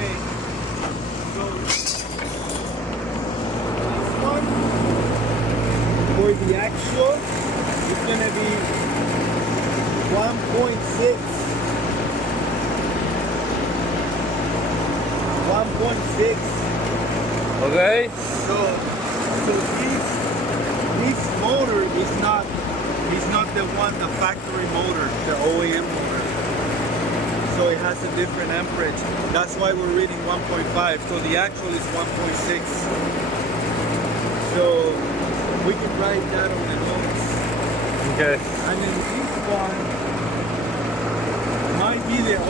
Okay. So this one for the actual is gonna be 1.6. 1.6. Okay. So this motor is not the one, the factory motor, the OEM motor. So it has a different amperage. That's why we're reading 1.5. So the actual is 1.6. So we can write that on the notes. Okay. And then this one might be the